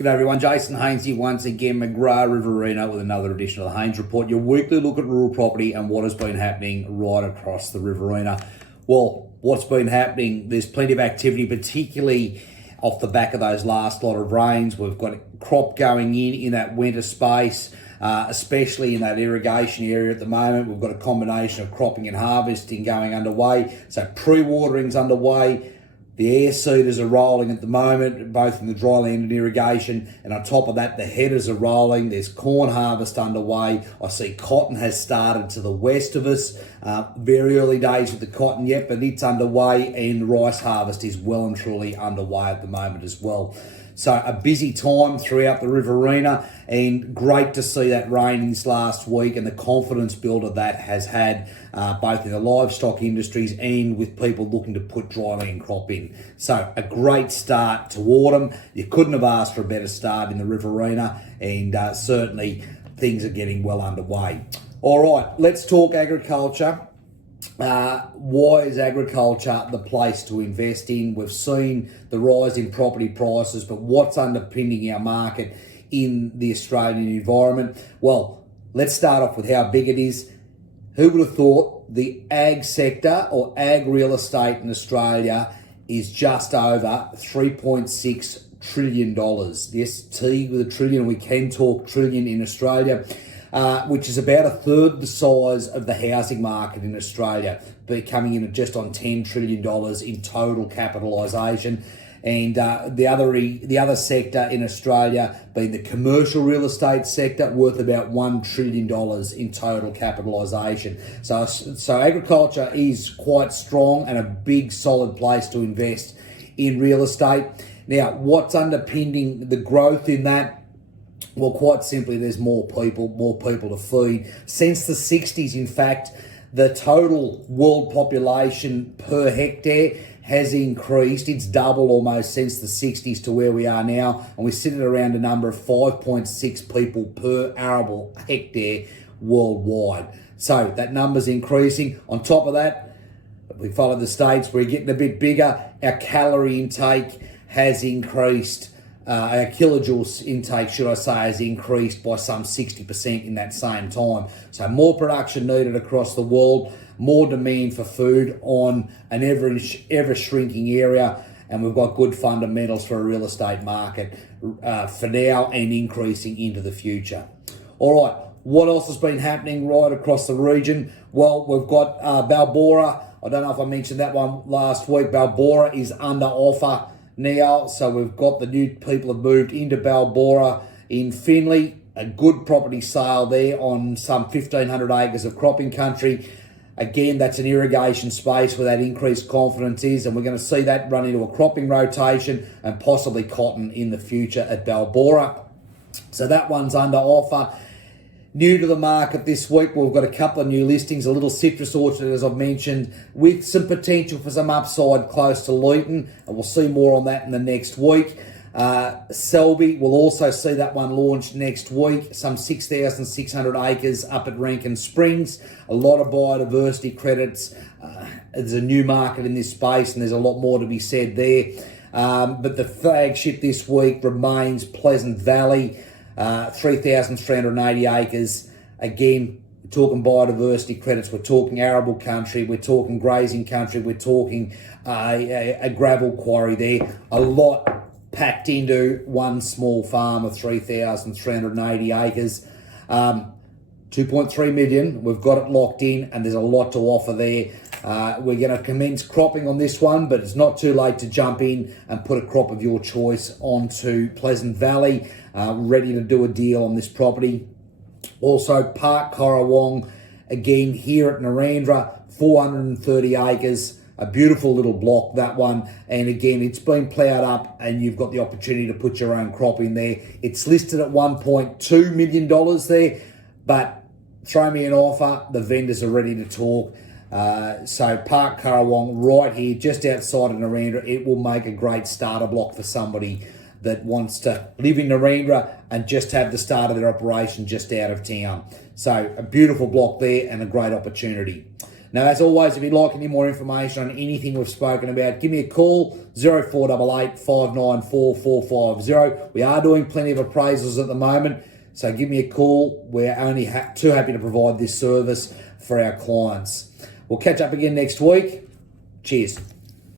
G'day everyone, Jason Haines here once again, McGrath Riverina with another edition of the Haines Report, your weekly look at rural property and what has been happening right across the Riverina. Well, what's been happening, there's plenty of activity, particularly off the back of those last lot of rains. We've got crop going in that winter space, especially in that irrigation area at the moment. We've got a combination of cropping and harvesting going underway, so pre-watering's underway. The air seeders are rolling at the moment, both in the dry land and irrigation. And on top of that, the headers are rolling. There's corn harvest underway. I see cotton has started to the west of us. Very early days with the cotton yet, but it's underway. And rice harvest is well and truly underway at the moment as well. So a busy time throughout the Riverina, and great to see that rain this last week and the confidence builder that has had both in the livestock industries and with people looking to put dry land crop in. So a great start to autumn. You couldn't have asked for a better start in the Riverina, and certainly things are getting well underway. All right, let's talk agriculture. Why is agriculture the place to invest in? We've seen the rise in property prices, but what's underpinning our market in the Australian environment? Well, let's start off with how big it is. Who would have thought the ag sector or ag real estate in Australia is just over $3.6 trillion. Yes, T with a trillion, we can talk trillion in Australia. Which is about a third the size of the housing market in Australia, but coming in at just on $10 trillion in total capitalisation. And the other sector in Australia being the commercial real estate sector, worth about $1 trillion in total capitalisation. So agriculture is quite strong and a big solid place to invest in real estate. Now, what's underpinning the growth in that? Well, quite simply, there's more people to feed. Since the 60s, in fact, the total world population per hectare has increased. It's doubled almost since the 60s to where we are now. And we sit at around a number of 5.6 people per arable hectare worldwide. So that number's increasing. On top of that, we follow the states, we're getting a bit bigger. Our calorie intake has increased. Our kilojoules intake, should I say, has increased by some 60% in that same time. So more production needed across the world, more demand for food on an ever shrinking area, and we've got good fundamentals for a real estate market for now and increasing into the future. All right, what else has been happening right across the region? Well, we've got Balbora. I don't know if I mentioned that one last week. Balbora is under offer now, so we've got the new people have moved into Balbora in Finley, a good property sale there on some 1,500 acres of cropping country. Again, that's an irrigation space where that increased confidence is, and we're going to see that run into a cropping rotation and possibly cotton in the future at Balbora. So that one's under offer. New to the market this week, we've got a couple of new listings, a little citrus orchard, as I've mentioned, with some potential for some upside close to Leeton, and we'll see more on that in the next week. Selby, we'll also see that one launched next week, some 6,600 acres up at Rankin Springs, a lot of biodiversity credits. There's a new market in this space, and there's a lot more to be said there. But the flagship this week remains Pleasant Valley, 3,380 acres. Again, we're talking biodiversity credits, we're talking arable country, we're talking grazing country, we're talking a gravel quarry there. A lot packed into one small farm of 3,380 acres. 2.3 million, we've got it locked in, and there's a lot to offer there. We're going to commence cropping on this one, but it's not too late to jump in and put a crop of your choice onto Pleasant Valley. Ready to do a deal on this property. Also, Park Corrawong, again here at Narandra, 430 acres, a beautiful little block, that one. And again, it's been ploughed up and you've got the opportunity to put your own crop in there. It's listed at $1.2 million there, but throw me an offer. The vendors are ready to talk. So Park Corrawong right here, just outside of Narandra, it will make a great starter block for somebody that wants to live in Narandra and just have the start of their operation just out of town. So a beautiful block there and a great opportunity. Now, as always, if you'd like any more information on anything we've spoken about, give me a call, 0488 594 450. We are doing plenty of appraisals at the moment, so give me a call. We're only too happy to provide this service for our clients. We'll catch up again next week. Cheers.